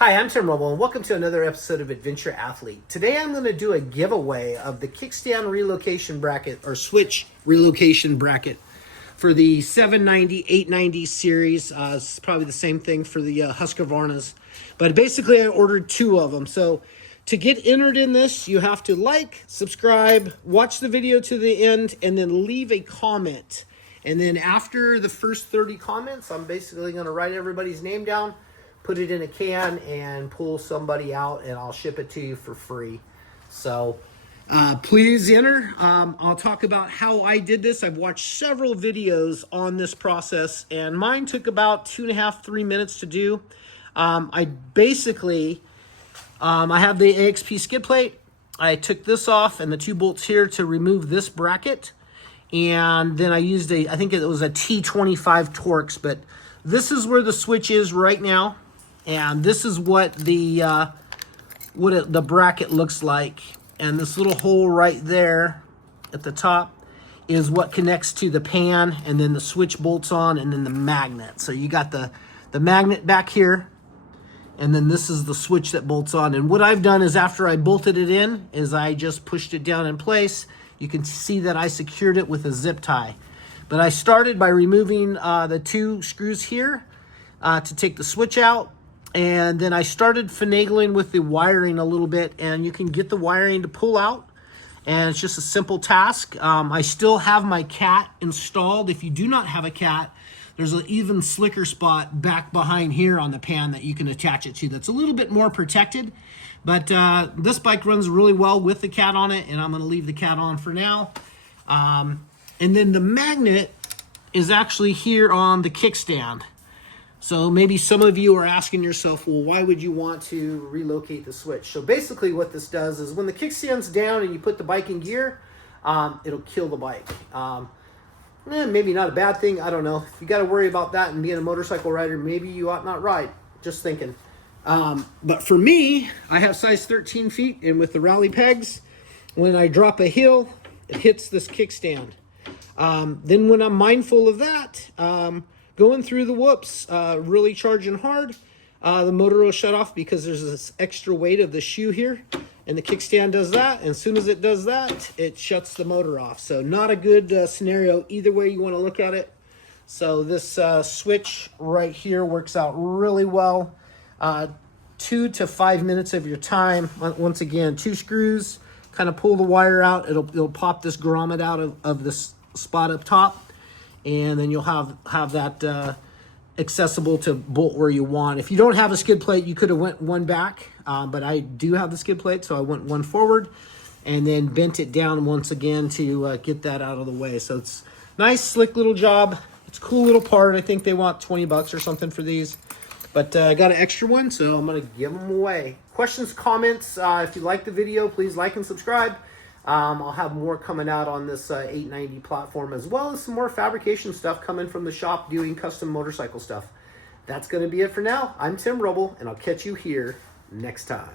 Hi, I'm Tim Roble, and welcome to another episode of Adventure Athlete. Today I'm going to do a giveaway of the kickstand relocation bracket, or switch relocation bracket, for the 790, 890 series. It's probably the same thing for the Husqvarnas. But basically I ordered two of them. So to get entered in this, you have to like, subscribe, watch the video to the end, and then leave a comment. And then after the first 30 comments, I'm basically going to write everybody's name down, put it in a can, and pull somebody out, and I'll ship it to you for free. So please enter. I'll talk about how I did this. I've watched several videos on this process, and mine took about 2.5 to 3 minutes to do. I basically, I have the AXP skid plate. I took this off and the two bolts here to remove this bracket. And then I used I think it was a T25 Torx, but this is where the switch is right now. And this is what the bracket looks like. And this little hole right there at the top is what connects to the pan, and then the switch bolts on, and then the magnet. So you got the magnet back here, and then this is the switch that bolts on. And what I've done is, after I bolted it in, is I just pushed it down in place. You can see that I secured it with a zip tie. But I started by removing the two screws here to take the switch out. And then I started finagling with the wiring a little bit, and you can get the wiring to pull out, and it's just a simple task. I still have my cat installed. If you do not have a cat, there's an even slicker spot back behind here on the pan that you can attach it to that's a little bit more protected. But this bike runs really well with the cat on it, and I'm going to leave the cat on for now. And then the magnet is actually here on the kickstand. So maybe some of you are asking yourself, well, why would you want to relocate the switch? So basically what this does is, when the kickstand's down and you put the bike in gear, it'll kill the bike. Maybe not a bad thing, I don't know. If you got to worry about that and being a motorcycle rider, maybe you ought not ride. Just thinking. But for me, I have size 13 feet, and with the rally pegs, when I drop a hill, it hits this kickstand. Then when I'm mindful of that, going through the whoops, really charging hard, the motor will shut off because there's this extra weight of the shoe here, and the kickstand does that. And as soon as it does that, it shuts the motor off. So not a good scenario either way you want to look at it. So this switch right here works out really well. 2 to 5 minutes of your time. Once again, two screws, kind of pull the wire out. It'll pop this grommet out of this spot up top. And then you'll have that accessible to bolt where you want. If you don't have a skid plate, you could have went one back, but I do have the skid plate, so I went one forward and then bent it down once again to get that out of the way. So it's nice, slick little job. It's a cool little part. I think they want 20 bucks or something for these, but I got an extra one, so I'm gonna give them away. Questions, comments, if you like the video, please like and subscribe. I'll have more coming out on this 890 platform, as well as some more fabrication stuff coming from the shop doing custom motorcycle stuff. That's going to be it for now. I'm Tim Roble, and I'll catch you here next time.